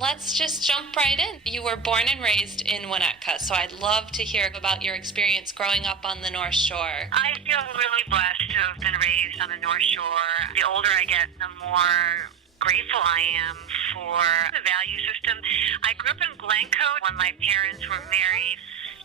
let's just jump right in. You were born and raised in Winnetka, so I'd love to hear about your experience growing up on the North Shore. I feel really blessed to have been raised on the North Shore. The older I get, the more grateful I am for the value system. I grew up in Glencoe when my parents were married.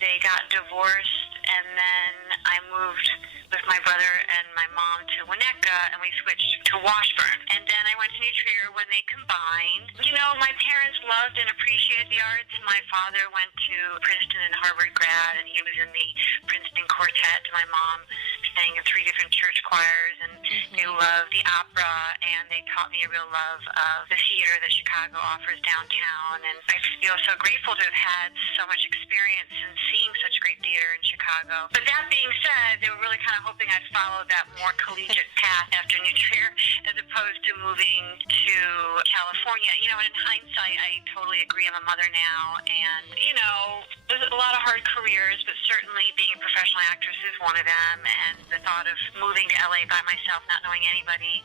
They got divorced, and then I moved with my brother and my mom to Winnetka, and we switched to Washburn. And then I went to New Trier when they combined. You know, my parents loved and appreciated the arts. My father went to Princeton and Harvard grad, and he was in the Princeton Quartet. My mom sang in 3 different church choirs, and they loved the opera, and they taught me a real love of the theater that Chicago offers downtown. And I feel so grateful to have had so much experience in seeing such great theater in Chicago. But that being said, they were really kind of hoping I'd follow that more collegiate path after New Trier, as opposed to moving to California. You know, and in hindsight, I totally agree. I'm a mother now, and, you know, there's a lot of hard careers, but certainly being a professional actress is one of them. And the thought of moving to LA by myself, not knowing anybody,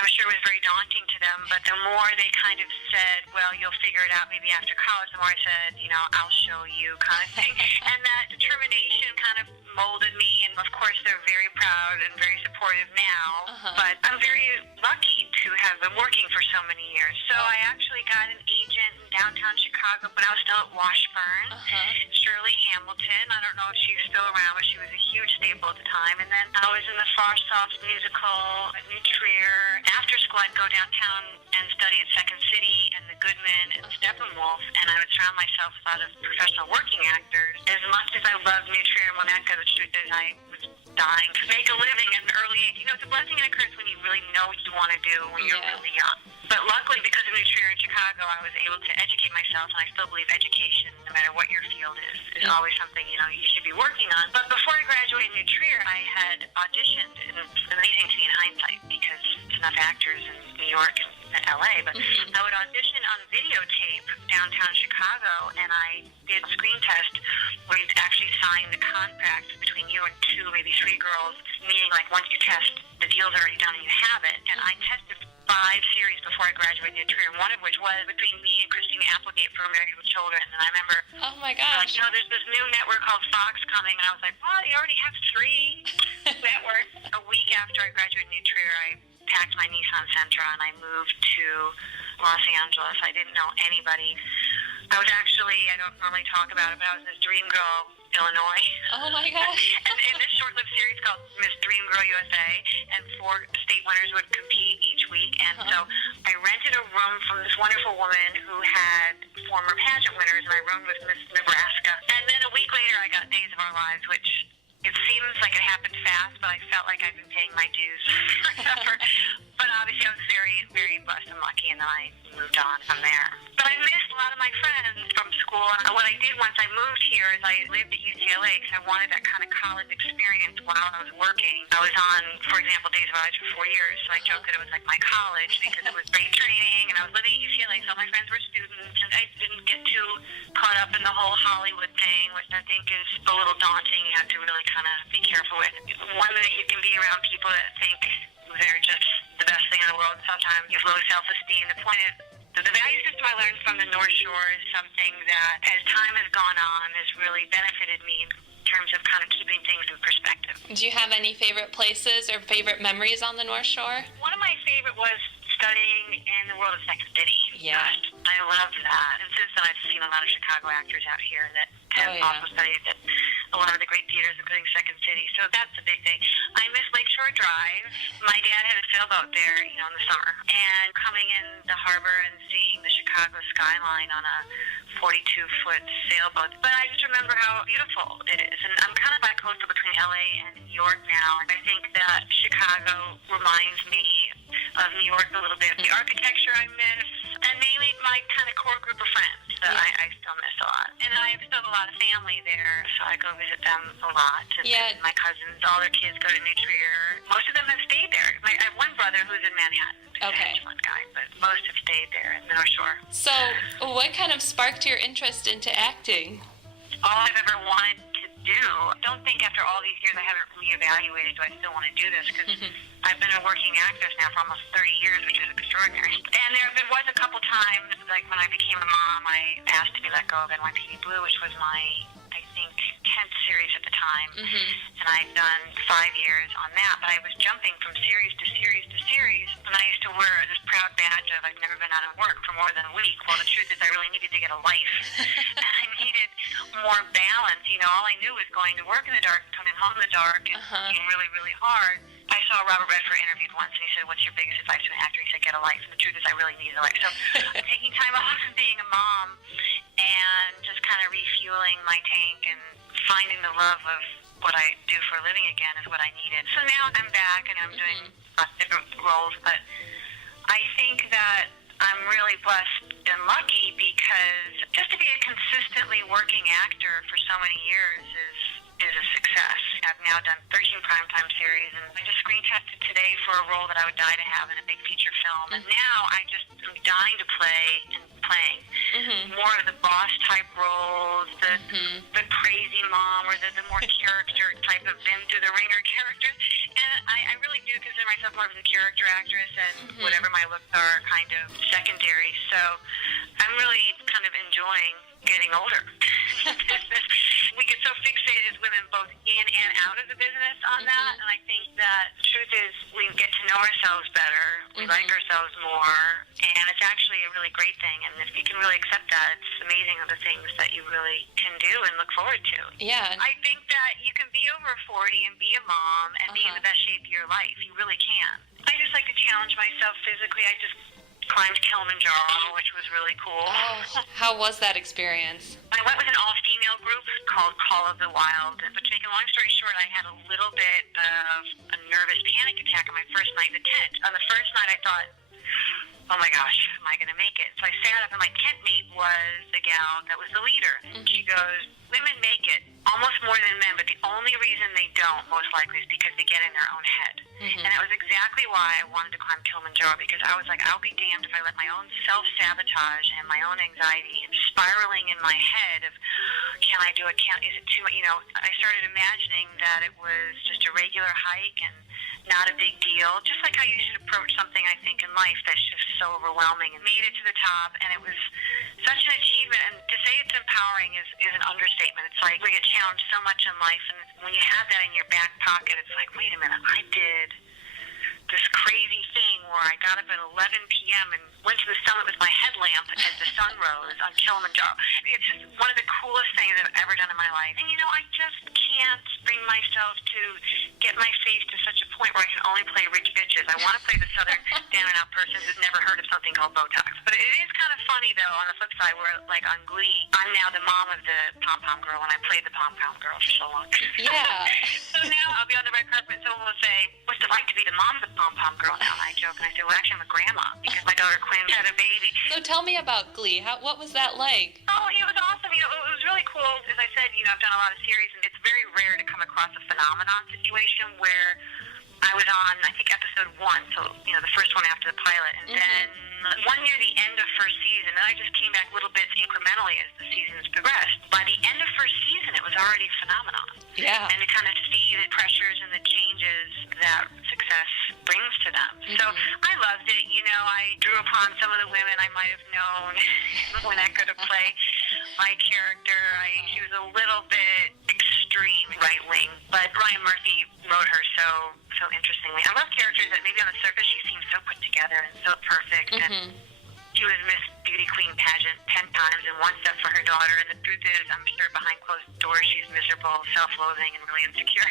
I'm sure was very daunting to them. But the more they kind of said, well, you'll figure it out maybe after college, the more I said, you know, I'll show you kind of thing. And that determination kind of molded me. And of course, they're very proud and very supportive now. But I'm very lucky to have been working for so many years. So I actually got an agent in downtown Chicago, but I was still at Washburn. Shirley Hamilton, I don't know if she's still around, but she was a huge staple at the time. And then I was in the Far Soft musical at New Trier. After school, I'd go downtown and study at Second City and the Goodman and Steppenwolf, and I would surround myself with a lot of professional working actors. As much as I loved New Trier and Winnetka, the truth is I was dying to make a living at an early age. You know, it's a blessing and a curse when you really know what you want to do when you're really young. But luckily, because of New Trier in Chicago, I was able to educate myself, and I still believe education, no matter what your field is always something, you know, you should be working on. But before I graduated New Trier, I had auditioned, and it's amazing to me in hindsight, because there's enough actors in New York and LA, but I would audition on videotape downtown Chicago, and I did a screen test where you'd actually sign the contract between you and 2, maybe 3 girls, meaning like once you test, the deal's already done and you have it. And I tested 5 series before I graduated New Trier, one of which was between me and Christina Applegate for Married with Children. And I remember, oh my gosh, you know, there's this new network called Fox coming, and I was like, well, you already have 3 networks. A week after I graduated New Trier, I packed my Nissan Sentra and I moved to Los Angeles. I didn't know anybody. I was actually, I don't normally talk about it, but I was Miss Dream Girl Illinois. Oh my gosh. And in this short-lived series called Miss Dream Girl USA, and 4 state winners would compete each week. And so I rented a room from this wonderful woman who had former pageant winners, and I roomed with Miss Nebraska. And then a week later, I got Days of Our Lives, which it seems like it happened fast, but I felt like I'd been paying my dues forever. But obviously, I was very, very blessed and lucky, and then I moved on from there. But I missed a lot of my friends from school, and what I did once I moved here is I lived at UCLA because I wanted that kind of college experience while I was working. I was on, for example, Days of Our Lives for 4 years, so I joked that it was like my college because it was great training, and I was living at UCLA, so all my friends were students, and I didn't get too caught up in the whole Hollywood thing, which I think is a little daunting. You have to really kind of be careful with. One minute you can be around people that think they're just the best thing in the world, and sometimes you have low self-esteem. The point is, the value system I learned from the North Shore is something that, as time has gone on, has really benefited me in terms of kind of keeping things in perspective. Do you have any favorite places or favorite memories on the North Shore? One of my favorite was studying in the world of Second City. Yeah. I loved that. And since then, I've seen a lot of Chicago actors out here that have also studied at a lot of the great theaters, including Second City. So that's a big thing. I miss Lakeshore Drive. My dad had a sailboat there, you know, in the summer. And coming in the harbor and seeing the Chicago skyline on a 42-foot sailboat. But I just remember how beautiful it is. And I'm kind of bicoastal between LA and New York now. And I think that Chicago reminds me of New York a little bit. The architecture I miss, and mainly my kind of core group of friends that I still miss a lot. And I have still a lot of family there, so I go visit them a lot. And my cousins, all their kids go to New Trier. Most of them have stayed there. I have one brother who's in Manhattan. Okay. He's a fun guy, but most have stayed there in the North Shore. So what kind of sparked your interest into acting? All I've ever wanted to do. Don't think after all these years I haven't reevaluated, do I still want to do this? Because I've been a working actress now for almost 30 years, which is extraordinary. And there was a couple times, like when I became a mom, I asked to be let go of NYPD Blue, which was my, I think, 10th series at the time. And I'd done 5 years on that, but I was jumping from series to series to series. And I used to wear this proud badge of I've never been out of work for more than a week. Well, the truth is I really needed to get a life. And I needed more balance. You know, all I knew was going to work in the dark and coming home in the dark and working really, really hard. I saw Robert Redford interviewed once, and he said, "What's your biggest advice to an actor?" He said, "Get a life." And the truth is I really needed a life. So I'm taking time off and being a mom and just kind of refueling my tank and finding the love of what I do for a living again is what I needed. So now I'm back and I'm doing lots of different roles, but I think that I'm really blessed and lucky because just to be a consistently working actor for so many years is a success. I've now done 13 primetime series, and I just screen tested today for a role that I would die to have in a big feature film. And now I just am dying to play and playing more of the boss type roles, the crazy mom, or the more character type of been through the ringer characters. And I really do consider myself more of a character actress, and whatever my looks are kind of secondary. So I'm really kind of enjoying getting older. We get so fixated as women both in and out of the business on that, and I think that the truth is we get to know ourselves better, we like ourselves more, and it's actually a really great thing. And if you can really accept that, it's amazing the things that you really can do and look forward to. Yeah. I think that you can be over 40 and be a mom and be in the best shape of your life. You really can. I just like to challenge myself physically. I just climbed Kilimanjaro, which was really cool. Oh, how was that experience? I went with an all-female group called Call of the Wild. But to make a long story short, I had a little bit of a nervous panic attack on my first night in the tent. On the first night, I thought, oh my gosh, am I going to make it? So I sat up, and my tent mate was the gal that was the leader. And she goes, women make it almost more than men, but the only reason they don't, most likely, is because they get in their own head. And that was exactly why I wanted to climb Kilimanjaro, because I was like, I'll be damned if I let my own self-sabotage and my own anxiety and spiraling in my head of, can I do it? Is it too much? You know, I started imagining that it was just a regular hike and not a big deal, just like how you should approach something, I think, in life that's just so overwhelming. And made it to the top, and it was such an achievement. And to say it's empowering is an understatement. It's like we get challenged so much in life, and when you have that in your back pocket, it's like, wait a minute, I did this crazy thing where I got up at 11 p.m. and went to the summit with my headlamp as the sun rose on Kilimanjaro. It's just one of the coolest things I've ever done in my life. And, you know, I just can't bring myself to get my face to such a point where I can only play rich bitches. I want to play the southern down-and-out person who's never heard of something called Botox. But it is kind of funny, though, on the flip side, where, like, on Glee, I'm now the mom of the pom-pom girl, and I played the pom-pom girl for so long. Yeah. So now I'll be on the red carpet, and someone will say, what's it like to be the mom of the pom-pom girl now? And I joke, and I say, well, actually, I'm a grandma, because my daughter Quinn had a baby. So tell me about Glee. What was that like? Oh, it was awesome. You know, it was really cool. As I said, you know, I've done a lot of series, and it's very rare to come across a phenomenon situation where I was on, I think, episode 1, so, you know, the first one after the pilot, and then one near the end of first season, then I just came back little bits incrementally as the seasons progressed. By the end of first season, it was already a phenomenon. Yeah. And to kind of see the pressures and the changes that success brings to them. So I loved it. You know, I drew upon some of the women I might have known when I could have played my character. She was a little bit extreme right-wing, but Ryan Murphy wrote her so interestingly. I love characters that maybe on the surface she seems so put together and so perfect. And she was Miss Beauty Queen pageant 10 times and once up for her daughter. And the truth is, I'm sure behind closed doors she's miserable, self-loathing, and really insecure.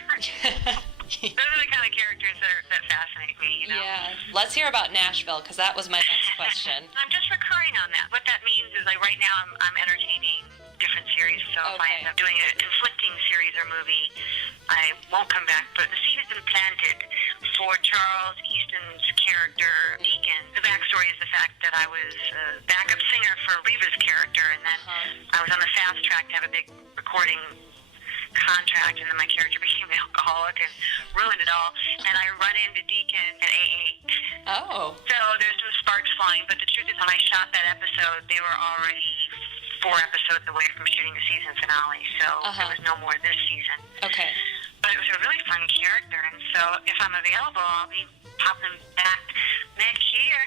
Those are the kind of characters that fascinate me, you know? Yeah. Let's hear about Nashville, because that was my next question. I'm just recurring on that. What that means is, like, right now I'm entertaining different series, so if I end up doing a conflicting series or movie, I won't come back. But the seed has been planted for Charles Easton's character, Deacon. The backstory is the fact that I was a backup singer for Reva's character, and then I was on the fast track to have a big recording contract, and then my character became an alcoholic and ruined it all, and I run into Deacon at AA. Oh. So there's some sparks flying, but the truth is when I shot that episode, they were already 4 4 episodes away from shooting the season finale, so there was no more this season. Okay. But it was a really fun character, and so if I'm available, I'll be popping back next year.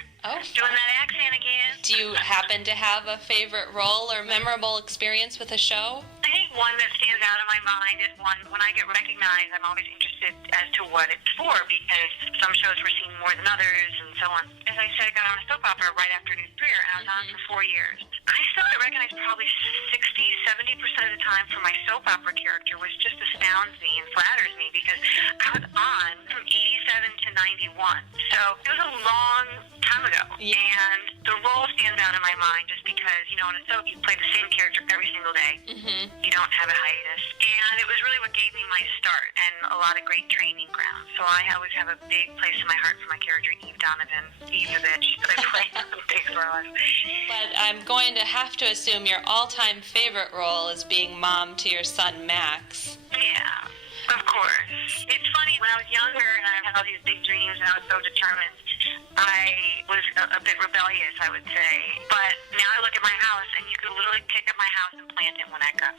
Doing that accent again. Do you happen to have a favorite role or memorable experience with a show? I think one that stands out in my mind is one when I get recognized, I'm always interested as to what it's for, because some shows were seen more than others and so on. As I said, I got on a soap opera right after New Career, and I was on for 4 years. I still get recognized probably 60-70% of the time for my soap opera character, which just astounds me and flatters me, because I was on from 87 to 91. So it was a long time ago. Yeah. And the role stands out in my mind just because, you know, in a soap, you play the same character every single day. You don't have a hiatus. And it was really what gave me my start and a lot of great training ground. So I always have a big place in my heart for my character, Eve Donovan, Eve the bitch that I play on Big Brother. But I'm going to have to assume your all-time favorite role is being mom to your son, Max. Yeah, of course. It's funny, when I was younger and I had all these big dreams and I was so determined, I was a bit rebellious, I would say. But now I look at my house and you could literally pick up my house and plant it when I go.